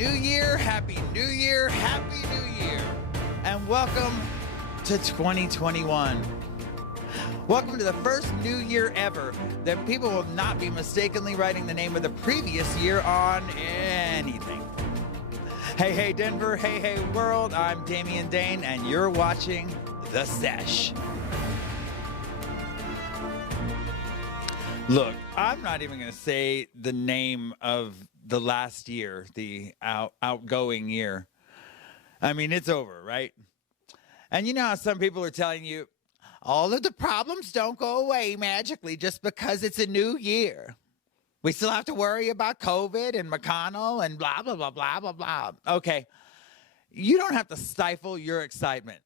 New Year, Happy New Year, Happy New Year, and welcome to 2021. Welcome to the first New Year ever that people will not be mistakenly writing the name of the previous year on anything. Hey, hey, Denver, hey, hey, world, I'm Damian Dane, and you're watching The Sesh. Look, I'm not even going to say the name of the last year, the outgoing year. I mean, it's over, right? And you know how some people are telling you, all of the problems don't go away magically just because it's a new year. We still have to worry about COVID and McConnell and blah, blah, blah, blah, blah, blah. Okay, you don't have to stifle your excitement.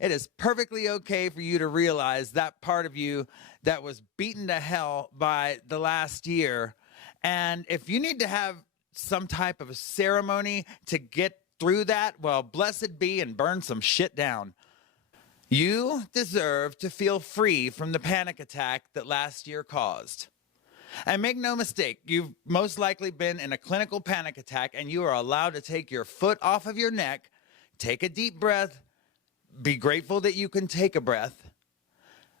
It is perfectly okay for you to realize that part of you that was beaten to hell by the last year. And if you need to have some type of a ceremony to get through that, well, blessed be and burn some shit down. You deserve to feel free from the panic attack that last year caused. And make no mistake, you've most likely been in a clinical panic attack, and you are allowed to take your foot off of your neck, take a deep breath, be grateful that you can take a breath,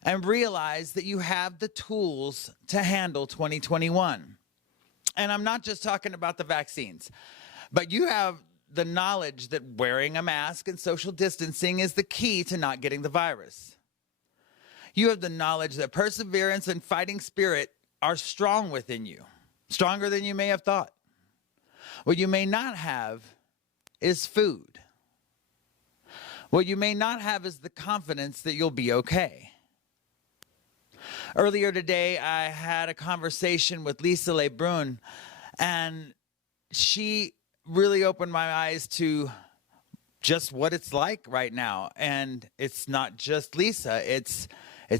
and realize that you have the tools to handle 2021. And I'm not just talking about the vaccines, but you have the knowledge that wearing a mask and social distancing is the key to not getting the virus. You have the knowledge that perseverance and fighting spirit are strong within you, stronger than you may have thought. What you may not have is food. What you may not have is the confidence that you'll be okay. Earlier today, I had a conversation with Lisa Lebrun, and she really opened my eyes to just what it's like right now. And it's not just Lisa, it's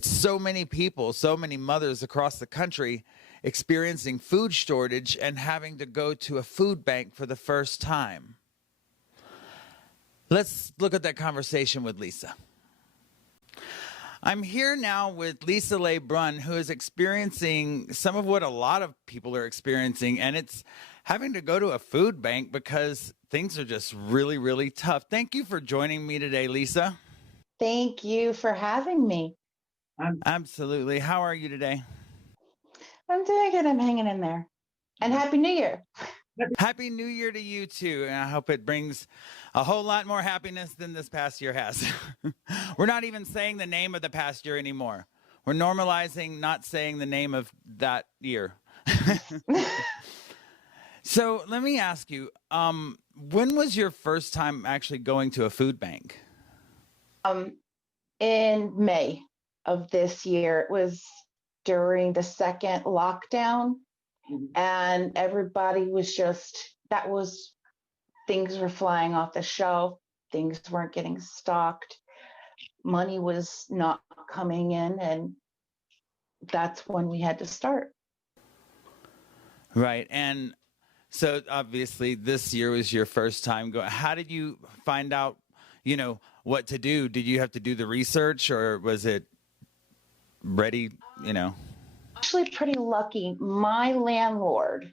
so many people, so many mothers across the country experiencing food shortage and having to go to a food bank for the first time. Let's look at that conversation with Lisa. I'm here now with Lisa Lebrun, who is experiencing some of what a lot of people are experiencing, and it's having to go to a food bank because things are just really, really tough. Thank you for joining me today, Lisa. Thank you for having me. Absolutely. How are you today? I'm doing good. I'm hanging in there. And Happy New Year. Happy New Year to you too, and I hope it brings a whole lot more happiness than this past year has. We're not even saying the name of the past year anymore. We're normalizing not saying the name of that year. So let me ask you, when was your first time actually going to a food bank? In May of this year, it was during the second lockdown. And everybody was things were flying off the shelf. Things weren't getting stocked. Money was not coming in. And that's when we had to start. Right. And so obviously this year was your first time going. How did you find out, what to do? Did you have to do the research, or was it ready, Actually pretty lucky. My landlord,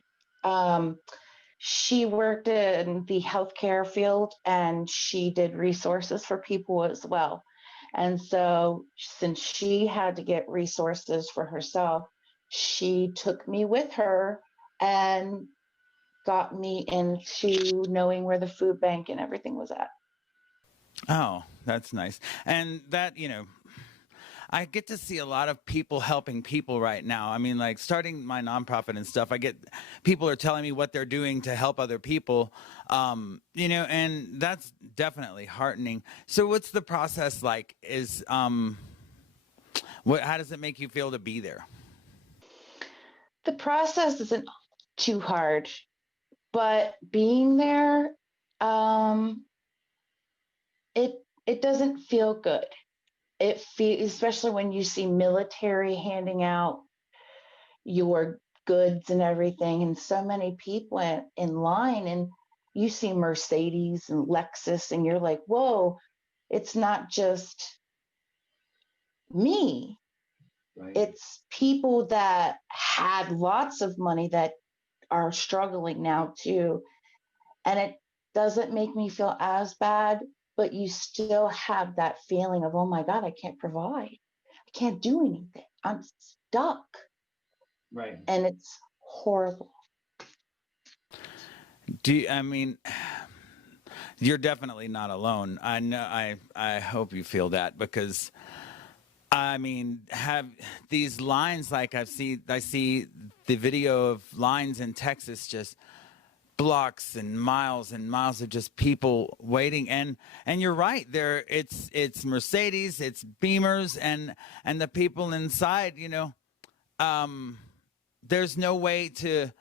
she worked in the healthcare field, and she did resources for people as well. And so since she had to get resources for herself, she took me with her and got me into knowing where the food bank and everything was at. Oh, that's nice. And that, I get to see a lot of people helping people right now. I mean, like starting my nonprofit and stuff, people are telling me what they're doing to help other people, and that's definitely heartening. So what's the process like? How does it make you feel to be there? The process isn't too hard, but being there, it doesn't feel good. It feels, especially when you see military handing out your goods and everything, and so many people in line, and you see Mercedes and Lexus, and you're like, whoa, it's not just me. Right. It's people that had lots of money that are struggling now too. And it doesn't make me feel as bad, but you still have that feeling of, oh my God, I can't provide. I can't do anything. I'm stuck. Right. And it's horrible. I mean, you're definitely not alone. I know. I hope you feel that, because I mean, have these lines, like I see the video of lines in Texas, just blocks and miles of just people waiting. And you're right, there it's Mercedes, it's Beamers, and the people inside, there's no way to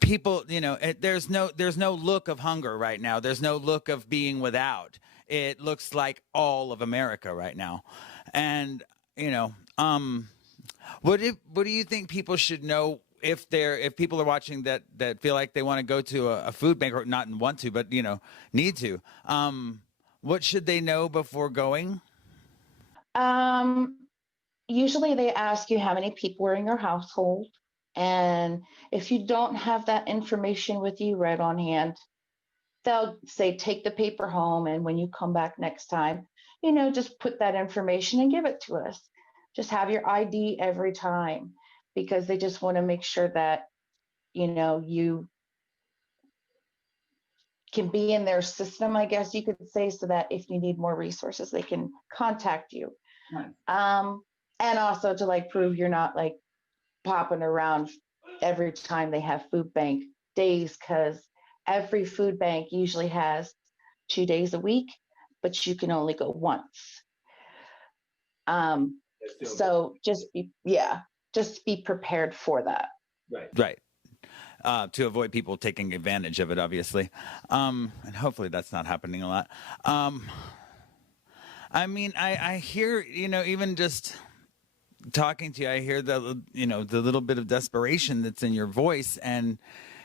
people, there's no look of hunger right now. There's no look of being without. It looks like all of America right now. And what do you think people should know if people are watching that feel like they want to go to a food bank, or not want to, but need to? What should they know before going? Um, Usually they ask you how many people are in your household. And if you don't have that information with you right on hand, they'll say, take the paper home. And when you come back next time, just put that information and give it to us. Just have your ID every time, because they just want to make sure that, you can be in their system, I guess you could say, so that if you need more resources, they can contact you. Nice. And also to like prove you're not like popping around every time they have food bank days, because every food bank usually has 2 days a week, but you can only go once. So just be prepared for that. Right. To avoid people taking advantage of it, obviously. And hopefully that's not happening a lot. I mean, I hear, even just talking to you, I hear the little bit of desperation that's in your voice, and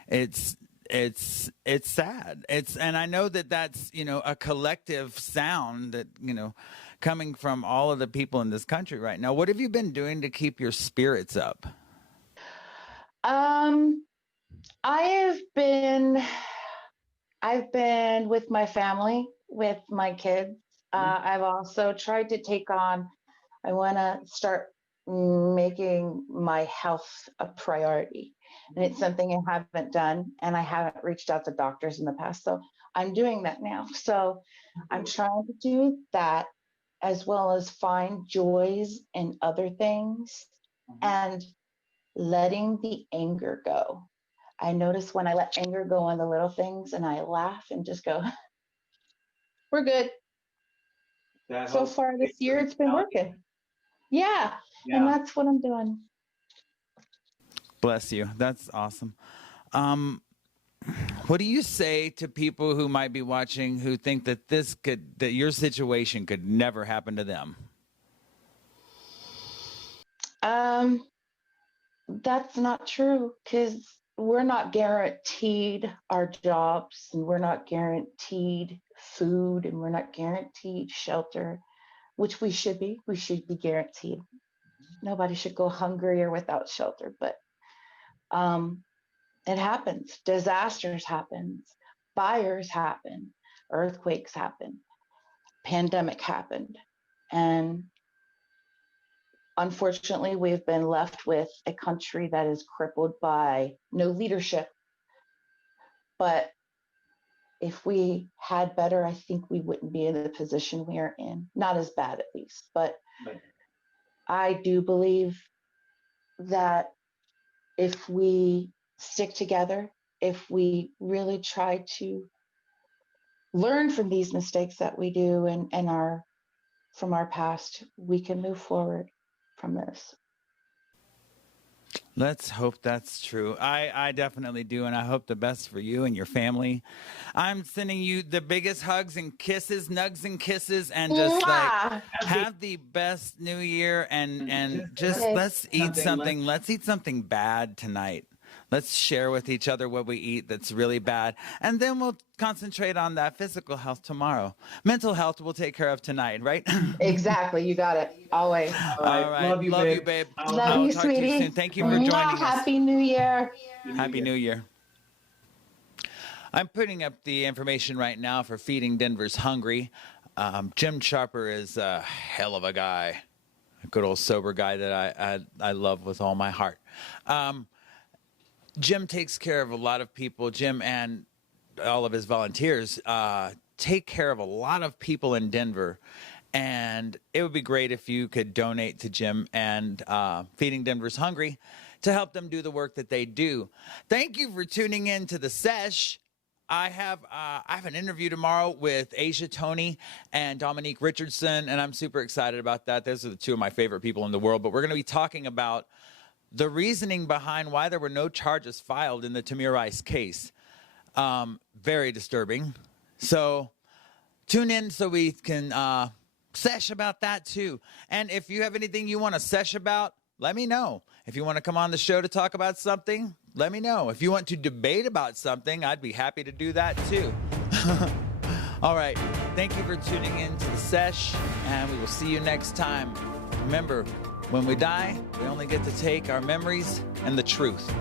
it's sad. And I know that that's, a collective sound that, coming from all of the people in this country right now. What have you been doing to keep your spirits up? I've been with my family, with my kids. I've also tried to I want to start making my health a priority. And it's something I haven't done, and I haven't reached out to doctors in the past. So I'm doing that now. So I'm trying to do that, as well as find joys in other things and letting the anger go. I notice when I let anger go on the little things and I laugh and just go, we're good. So far this year, it's been working. Yeah. And that's what I'm doing. Bless you. That's awesome. What do you say to people who might be watching who think that that your situation could never happen to them? That's not true, because we're not guaranteed our jobs, and we're not guaranteed food, and we're not guaranteed shelter, which we should be. We should be guaranteed. Nobody should go hungry or without shelter, but it happens. Disasters happen. Fires happen. Earthquakes happen. Pandemic happened. And unfortunately, we've been left with a country that is crippled by no leadership. But if we had better, I think we wouldn't be in the position we are in. Not as bad, at least. But I do believe that if we stick together, if we really try to learn from these mistakes that we do and from our past, we can move forward from this. Let's hope that's true. I definitely do, and I hope the best for you and your family. I'm sending you the biggest hugs and kisses, nugs and kisses, and just like have the best New Year, and just let's eat something. Let's eat something bad tonight. Let's share with each other what we eat that's really bad, and then we'll concentrate on that physical health tomorrow. Mental health we'll take care of tonight, right? Exactly. You got it. Always. All right. Love you, babe. Love you, talk sweetie. to you soon. Thank you for joining us. Happy New Year. Happy New Year. I'm putting up the information right now for Feeding Denver's Hungry. Jim Sharper is a hell of a guy, a good old sober guy that I love with all my heart. Jim takes care of a lot of people. Jim and all of his volunteers take care of a lot of people in Denver. And it would be great if you could donate to Jim and Feeding Denver's Hungry to help them do the work that they do. Thank you for tuning in to the Sesh. I have an interview tomorrow with Asia Tony and Dominique Richardson, and I'm super excited about that. Those are the two of my favorite people in the world. But we're going to be talking about the reasoning behind why there were no charges filed in the Tamir Rice case. Very disturbing. So tune in so we can sesh about that too. And if you have anything you want to sesh about, let me know. If you want to come on the show to talk about something, let me know. If you want to debate about something, I'd be happy to do that too. All right. Thank you for tuning in to the Sesh, and we will see you next time. Remember, when we die, we only get to take our memories and the truth.